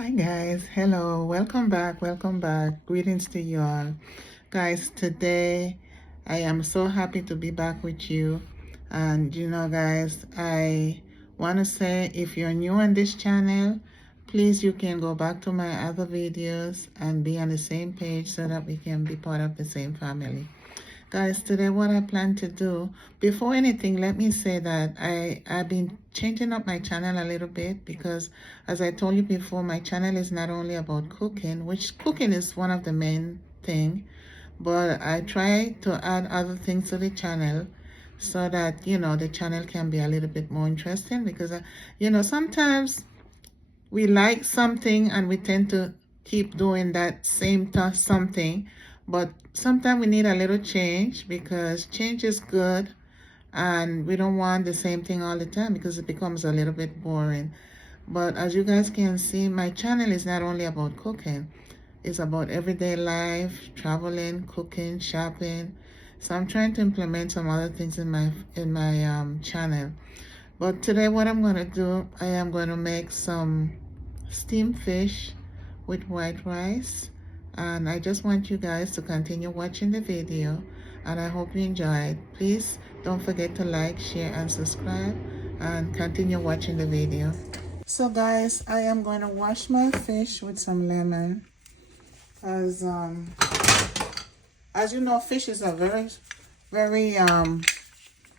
Hi guys, hello, welcome back. Greetings to you all. Guys, today I am so happy to be back with you. And guys, I want to say if you're new on this channel, please you can go back to my other videos and be on the same page so that we can be part of the same family. Guys, today what I plan to do, before anything, let me say that I've been changing up my channel a little bit because as I told you before, my channel is not only about cooking, which cooking is one of the main thing, but I try to add other things to the channel so that, the channel can be a little bit more interesting because, sometimes we like something and we tend to keep doing that same something, but sometimes we need a little change because change is good and we don't want the same thing all the time because it becomes a little bit boring. But as you guys can see, my channel is not only about cooking, it's about everyday life, traveling, cooking, shopping. So I'm trying to implement some other things in my channel. But today what I'm going to do, I am going to make some steamed fish with white rice. And I just want you guys to continue watching the video. And I hope you enjoy it. Please don't forget to like, share, and subscribe. And continue watching the video. So guys, I am going to wash my fish with some lemon. Because as you know, fish is a very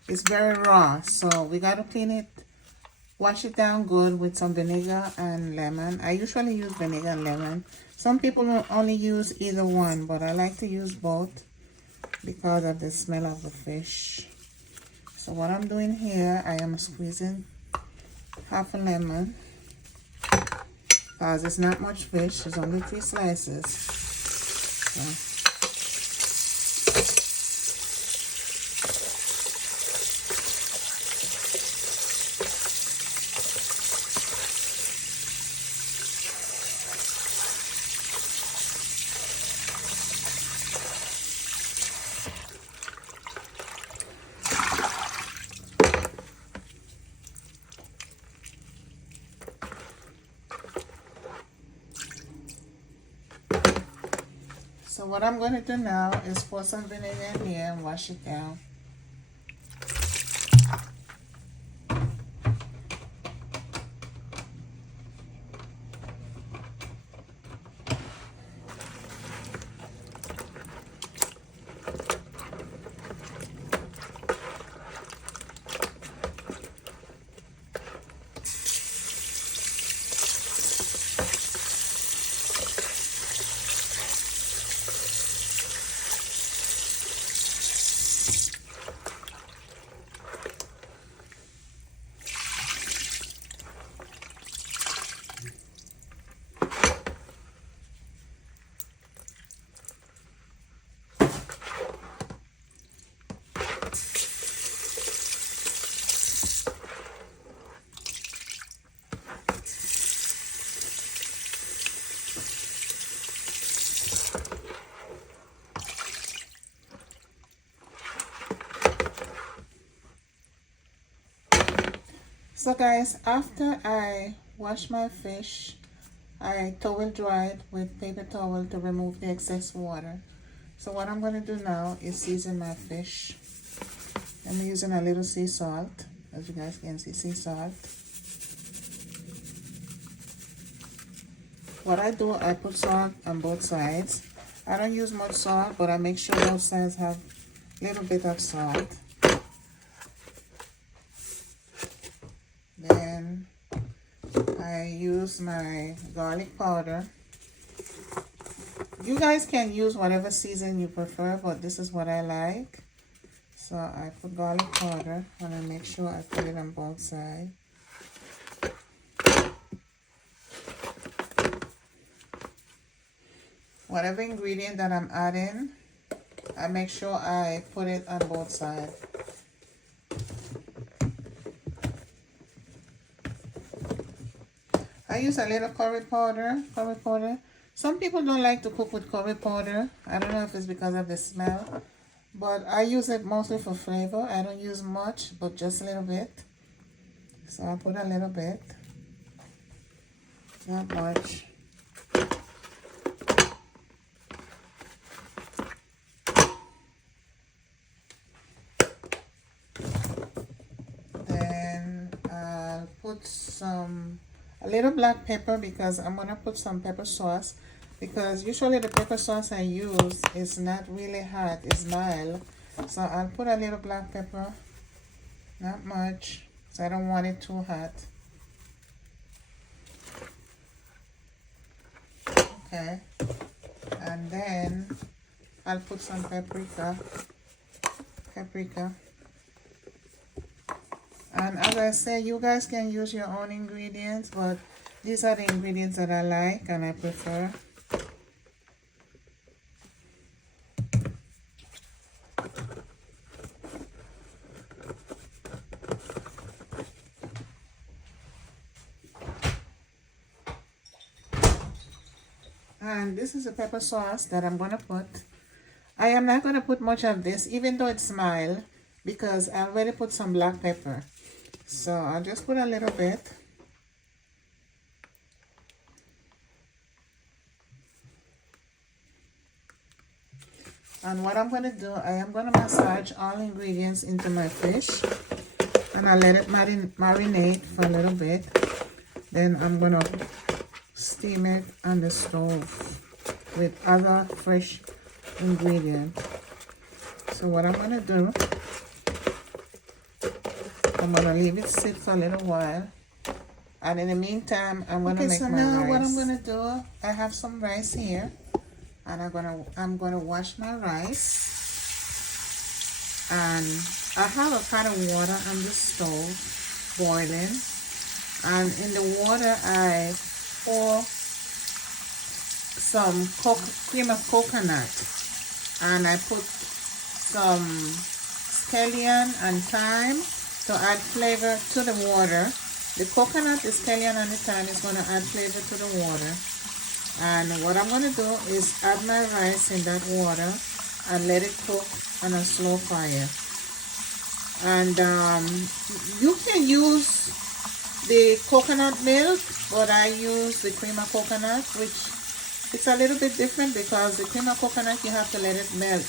it's very raw, so we got to clean it, wash it down good with some vinegar and lemon. I usually use vinegar and lemon. Some people will only use either one, but I like to use both because of the smell of the fish. So what I'm doing here, I am squeezing half a lemon because it's not much fish, it's only 3 slices. So. So what I'm going to do now is pour some vinegar in here and wash it down. So guys, after I wash my fish, I towel dry it with paper towel to remove the excess water. So what I'm going to do now is season my fish. I'm using a little sea salt, as you guys can see, sea salt. What I do, I put salt on both sides. I don't use much salt, but I make sure both sides have a little bit of salt. Then I use my garlic powder. You guys can use whatever season you prefer, but this is what I like. So I put garlic powder and I make sure I put it on both sides. Whatever ingredient that I'm adding, I make sure I put it on both sides. I use a little curry powder. Some people don't like to cook with curry powder. I don't know if it's because of the smell, but I use it mostly for flavor. I don't use much, but just a little bit. So I put a little bit, not much. a little black pepper because I'm gonna put some pepper sauce, because usually the pepper sauce I use is not really hot, it's mild. So I'll put a little black pepper, not much, so I don't want it too hot. Okay, and then I'll put some paprika. And as I said, you guys can use your own ingredients, but these are the ingredients that I like and I prefer. And this is the pepper sauce that I'm going to put. I am not going to put much of this, even though it's mild, because I already put some black pepper. So I'll just put a little bit. And what I'm going to do, I am going to massage all ingredients into my fish. And I'll let it marinate for a little bit. Then I'm going to steam it on the stove with other fresh ingredients. So what I'm going to do, I'm going to leave it sit for a little while. And in the meantime, I'm going to make my rice. Okay, so now what I'm going to do, I have some rice here. And I'm gonna wash my rice. And I have a pot of water on the stove boiling. And in the water I pour some cream of coconut. And I put some scallion and thyme to add flavor to the water. The coconut, the scallion, and the thyme is gonna add flavor to the water. And what I'm going to do is add my rice in that water and let it cook on a slow fire. And you can use the coconut milk, but I use the cream of coconut, which it's a little bit different because the cream of coconut you have to let it melt,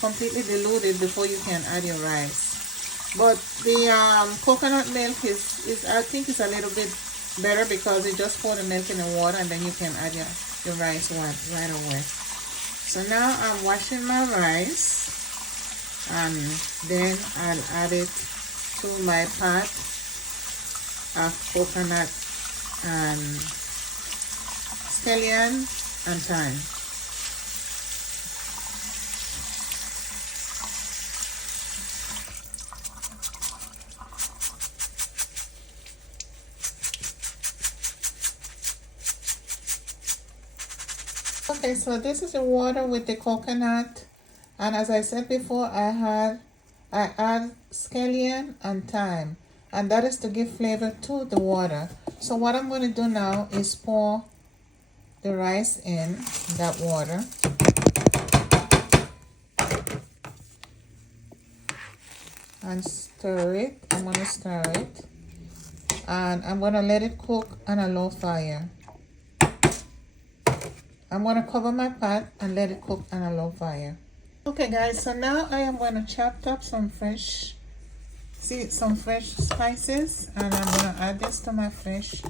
completely diluted before you can add your rice. But the coconut milk is I think it's a little bit better because you just pour the milk in the water and then you can add your rice right away. So now I'm washing my rice and then I'll add it to my pot of coconut and scallion and thyme. Okay, so this is the water with the coconut, and as I said before, I add scallion and thyme, and that is to give flavor to the water. So what I'm going to do now is pour the rice in that water. And stir it. I'm going to stir it, and I'm going to let it cook on a low fire. I'm going to cover my pot and let it cook on a low fire. Okay guys, so now I am going to chop up some fresh spices, and I'm going to add this to my fish.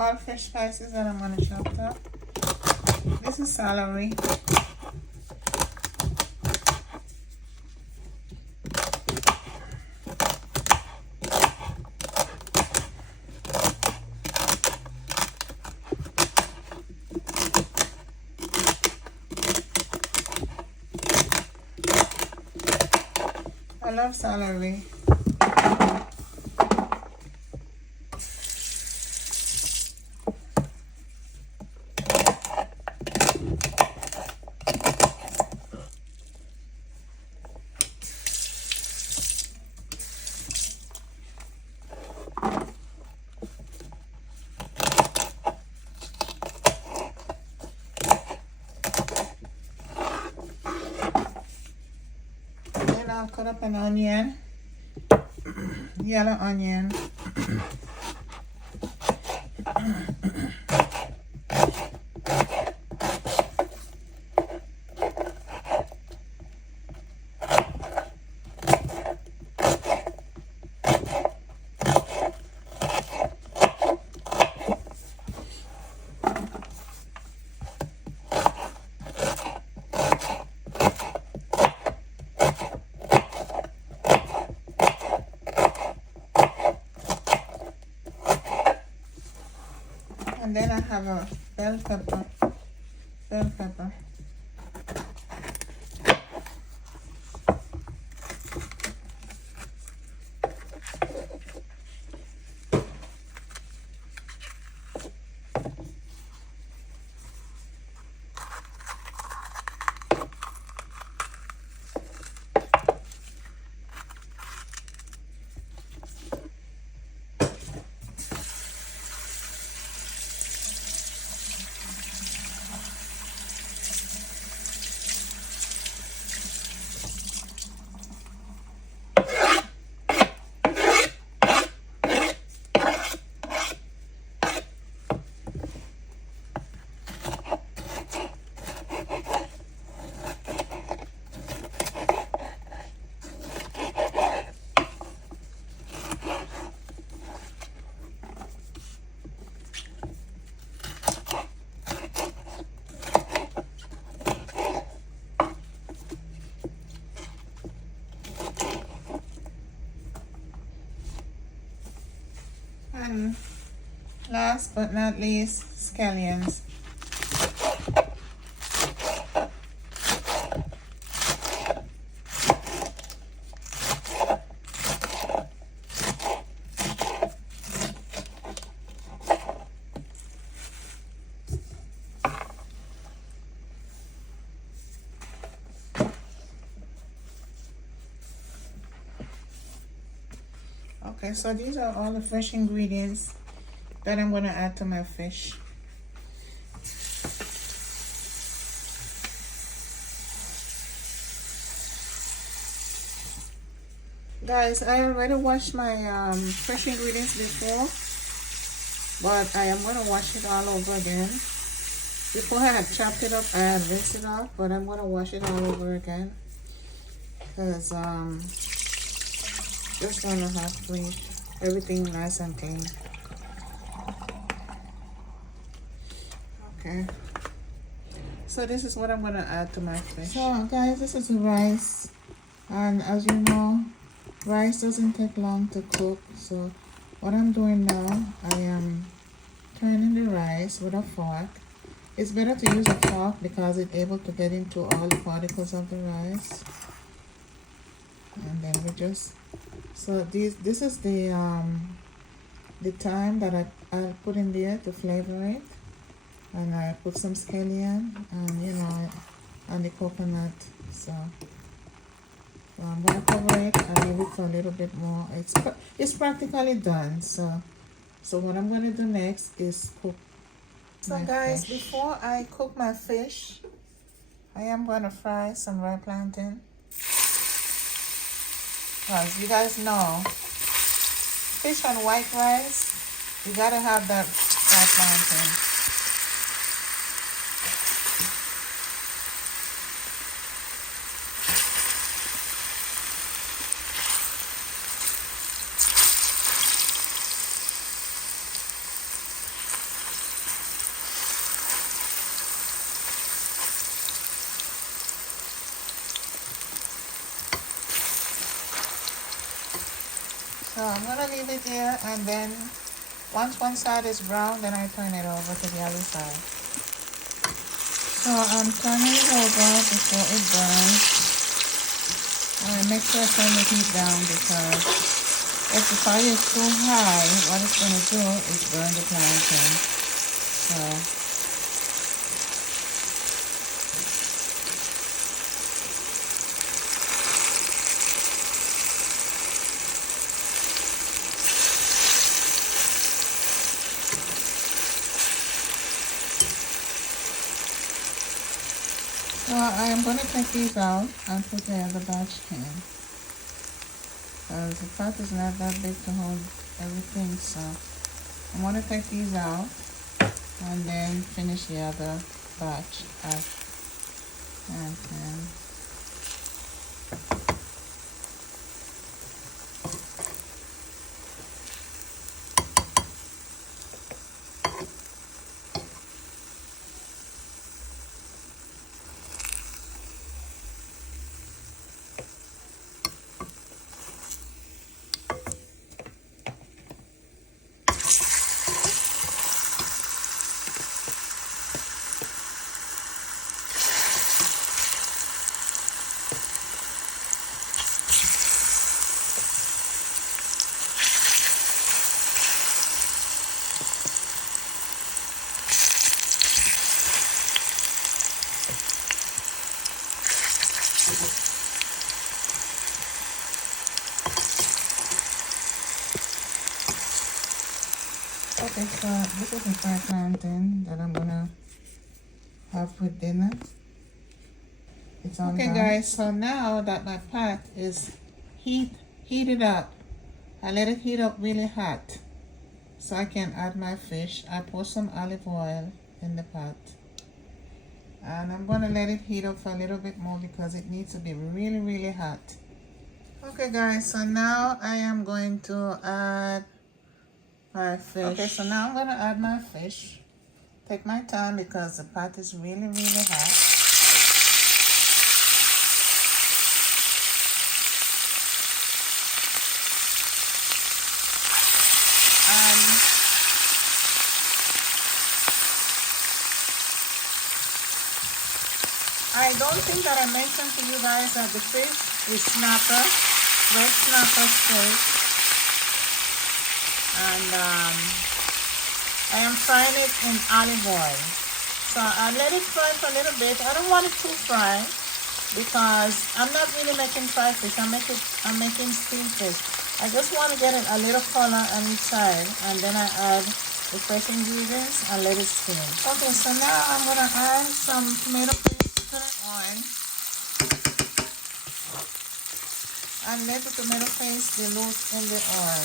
All fresh spices that I'm going to chop up. This is celery. I love celery. then I'll cut up an onion, yellow onion. And then I have a bell pepper. And last but not least, scallions. Okay, so these are all the fresh ingredients that I'm going to add to my fish. Guys, I already washed my fresh ingredients before, but I am going to wash it all over again. Before I had chopped it up, I had rinsed it off, but I'm going to wash it all over again because just want to have clean everything nice and clean. Okay, so this is what I'm going to add to my fish. So guys, this is the rice, and as you know, rice doesn't take long to cook. So what I'm doing now, I am turning the rice with a fork. It's better to use a fork because it's able to get into all the particles of the rice. And then we just, so this is the thyme that I put in there to flavor it, and I put some scallion and and the coconut. So I'm gonna cover it and leave it for a little bit more. It's practically done. So what I'm gonna do next is cook. So guys, before I cook my fish, I am gonna fry some red plantain. Because you guys know, fish on white rice, you gotta have that red plantain. So I'm gonna leave it there, and then once one side is brown, then I turn it over to the other side. So I'm turning it over before it burns. And make sure I turn the heat down, because if the fire is too high, what it's gonna do is burn the plantain. So I am going to take these out and put the other batch in. Because the pot is not that big to hold everything, so I'm going to take these out and then finish the other batch off. Okay, so this is the fried plantain that I'm gonna have with dinner. It's on. Okay, guys. So now that my pot is heated up, I let it heat up really hot, so I can add my fish. I pour some olive oil in the pot, and I'm gonna let it heat up for a little bit more because it needs to be really hot. Okay, guys. So now I am going to add my fish. Okay, so now I'm gonna add my fish. Take my time because the pot is really hot. I don't think that I mentioned to you guys that the fish is snapper, red snapper fish. And I am frying it in olive oil. So I let it fry for a little bit. I don't want it too fried because I'm not really making fried fish. I'm making steamed fish. I just want to get it a little color on each side, and then I add the fresh ingredients and let it steam. Okay, so now I'm gonna add some tomato paste to the oil and let the tomato paste dilute in the oil.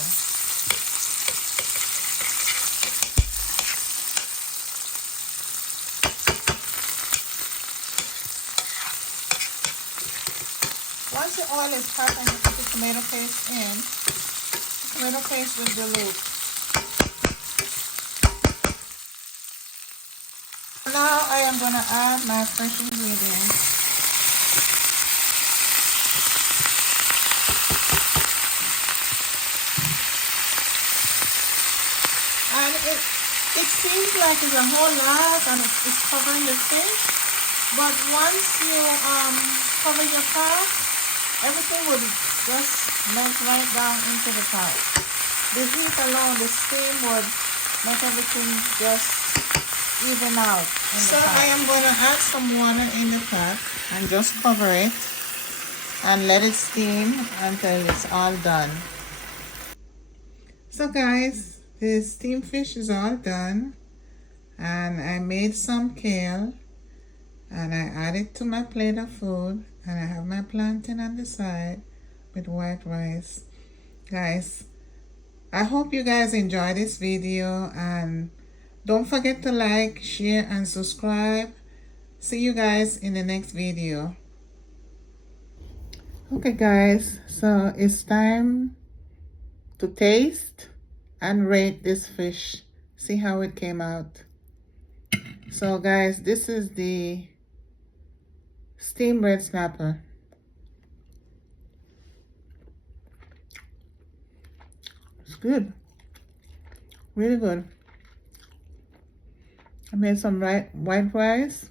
Once the oil is hot and you put the tomato paste in, the tomato paste will dilute. Now I am going to add my fresh ingredients. And it seems like it's a whole lot and it's covering the fish, but once you cover your pot, everything will just melt right down into the pot. The heat alone, the steam would make everything just even out in the pot. So I am going to add some water in the pot and just cover it and let it steam until it's all done. So guys, the steamed fish is all done, and I made some kale and I added to my plate of food, and I have my plantain on the side with white rice. Guys, I hope you guys enjoy this video, and don't forget to like, share, and subscribe. See you guys in the next video. Okay guys, so it's time to taste and rate this fish. See how it came out. So guys, this is the steamed red snapper. It's good. Really good. I made some white rice.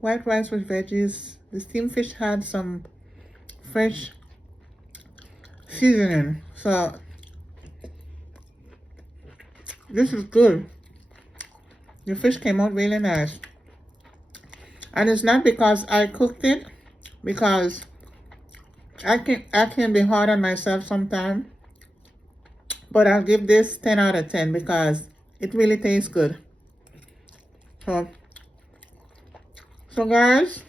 White rice with veggies. The steamed fish had some fresh seasoning. So this is good. The fish came out really nice. And it's not because I cooked it, because I can be hard on myself sometimes. but I'll give this 10 out of 10 because it really tastes good. So guys,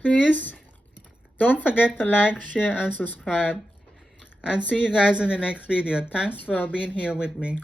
please don't forget to like, share, and subscribe. And see you guys in the next video. Thanks for being here with me.